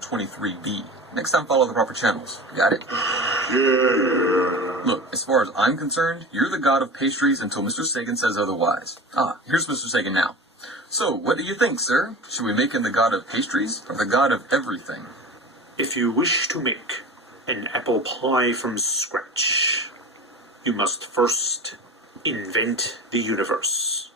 form 23B. Next time, follow the proper channels. Got it? Yeah. Look, as far as I'm concerned, you're the god of pastries until Mr. Sagan says otherwise. Here's Mr. Sagan now. So, what do you think, sir? Should we make him the god of pastries or the god of everything? If you wish to make an apple pie from scratch, you must first invent the universe.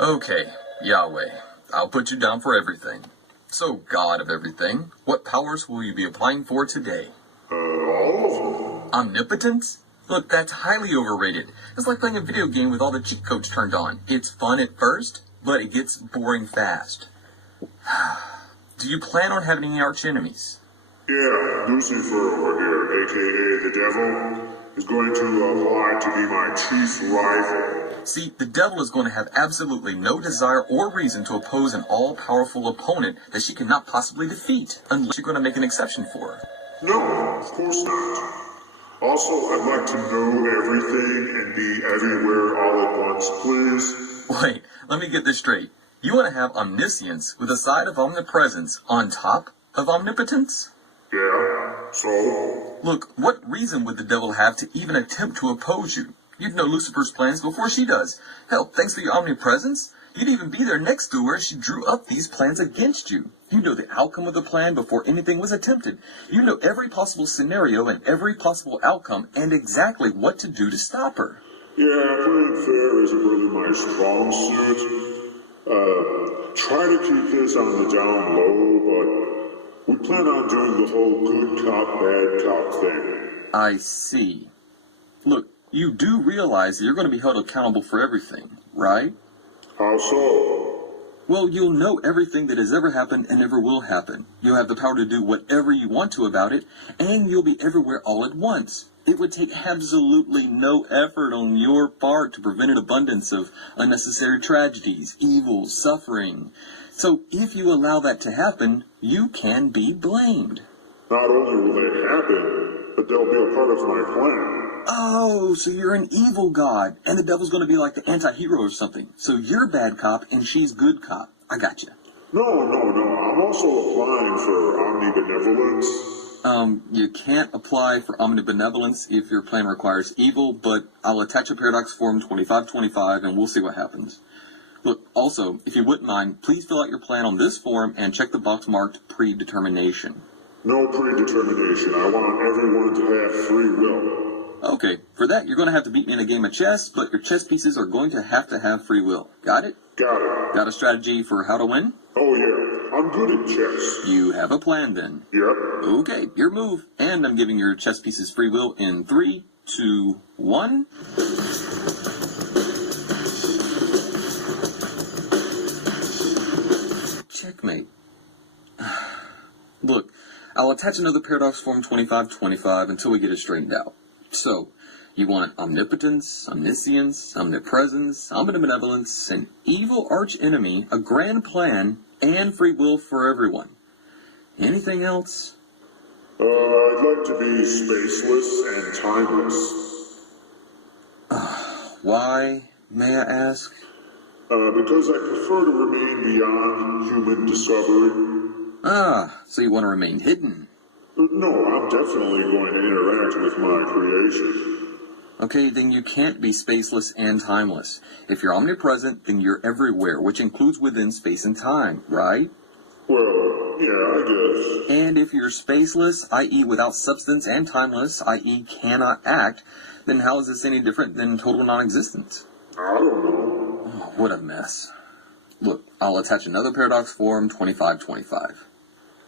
Okay, Yahweh, I'll put you down for everything. So, God of everything, what powers will you be applying for today? All of them. Omnipotence? Look, that's highly overrated. It's like playing a video game with all the cheat codes turned on. It's fun at first, but it gets boring fast. Do you plan on having any arch enemies? Yeah, Lucifer over here, aka the devil, is going to apply to be my chief rival. See, the devil is going to have absolutely no desire or reason to oppose an all-powerful opponent that she cannot possibly defeat, unless you're going to make an exception for her. No, of course not. Also, I'd like to know everything and be everywhere all at once, please. Wait, let me get this straight. You want to have omniscience with a side of omnipresence on top of omnipotence? Yeah, so? Look, what reason would the devil have to even attempt to oppose you? You'd know Lucifer's plans before she does. Hell, thanks to your omnipresence, you'd even be there next to her as she drew up these plans against you. You know the outcome of the plan before anything was attempted. You know every possible scenario and every possible outcome and exactly what to do to stop her. Yeah, playing fair isn't really my strong suit. Try to keep this on the down low, but we plan on doing the whole good cop, bad cop thing. I see. Look, you do realize that you're going to be held accountable for everything, right? How so? Well, you'll know everything that has ever happened and ever will happen. You'll have the power to do whatever you want to about it, and you'll be everywhere all at once. It would take absolutely no effort on your part to prevent an abundance of unnecessary tragedies, evils, suffering. So if you allow that to happen, you can be blamed. Not only will they happen, but they'll be a part of my plan. Oh, so you're an evil god, and the devil's going to be like the anti-hero or something. So you're bad cop, and she's good cop. I got you. No. I'm also applying for omnibenevolence. You can't apply for omnibenevolence if your plan requires evil, but I'll attach a paradox form 2525, and we'll see what happens. Look, also, if you wouldn't mind, please fill out your plan on this form and check the box marked predetermination. No predetermination. I want everyone to have free will. Okay, for that, you're going to have to beat me in a game of chess, but your chess pieces are going to have free will. Got it? Got it. Got a strategy for how to win? Oh yeah, I'm good at chess. You have a plan then. Yep. Okay, your move. And I'm giving your chess pieces free will in 3, 2, 1. Checkmate. Look, I'll attach another paradox form 2525 until we get it straightened out. So, you want omnipotence, omniscience, omnipresence, omnibenevolence, an evil archenemy, a grand plan, and free will for everyone. Anything else? I'd like to be spaceless and timeless. Why, may I ask? Because I prefer to remain beyond human discovery. So you want to remain hidden? No, I'm definitely going to interact with my creation. Okay, then you can't be spaceless and timeless. If you're omnipresent, then you're everywhere, which includes within space and time, right? Well, yeah, I guess. And if you're spaceless, i.e. without substance, and timeless, i.e. cannot act, then how is this any different than total non-existence? I don't know. Oh, what a mess. Look, I'll attach another paradox form 2525.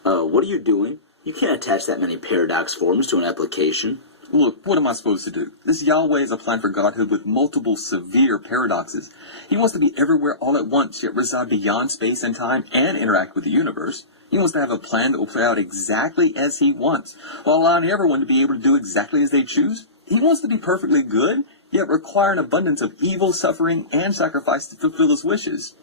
What are you doing? You can't attach that many paradox forms to an application. Look, what am I supposed to do? This Yahweh is a plan for godhood with multiple severe paradoxes. He wants to be everywhere all at once, yet reside beyond space and time and interact with the universe. He wants to have a plan that will play out exactly as he wants, while allowing everyone to be able to do exactly as they choose. He wants to be perfectly good, yet require an abundance of evil, suffering, and sacrifice to fulfill his wishes.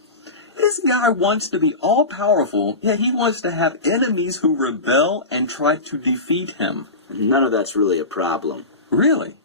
This guy wants to be all-powerful, yet he wants to have enemies who rebel and try to defeat him. None of that's really a problem. Really?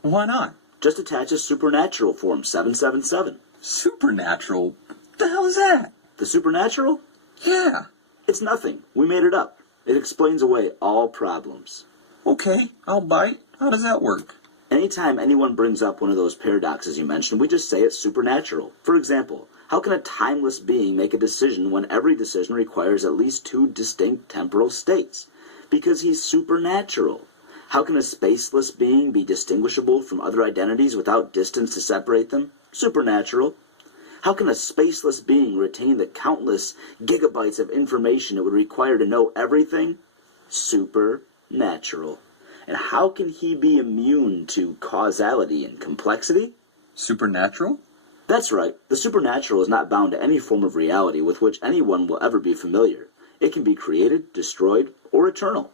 Why not? Just attach a supernatural form 777. Supernatural? What the hell is that? The supernatural? Yeah. It's nothing. We made it up. It explains away all problems. Okay, I'll bite. How does that work? Anytime anyone brings up one of those paradoxes you mentioned, we just say it's supernatural. For example, how can a timeless being make a decision when every decision requires at least two distinct temporal states? Because he's supernatural. How can a spaceless being be distinguishable from other identities without distance to separate them? Supernatural. How can a spaceless being retain the countless gigabytes of information it would require to know everything? Supernatural. And how can he be immune to causality and complexity? Supernatural? That's right. The supernatural is not bound to any form of reality with which anyone will ever be familiar. It can be created, destroyed, or eternal.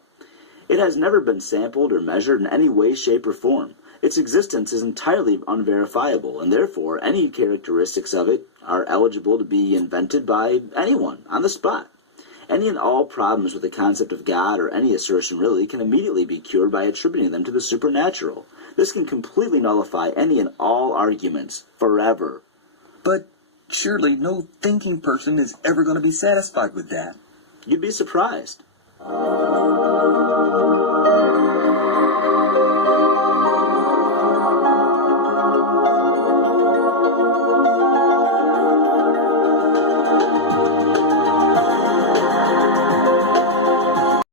It has never been sampled or measured in any way, shape, or form. Its existence is entirely unverifiable, and therefore any characteristics of it are eligible to be invented by anyone on the spot. Any and all problems with the concept of God, or any assertion really, can immediately be cured by attributing them to the supernatural. This can completely nullify any and all arguments, forever. But surely no thinking person is ever going to be satisfied with that. You'd be surprised.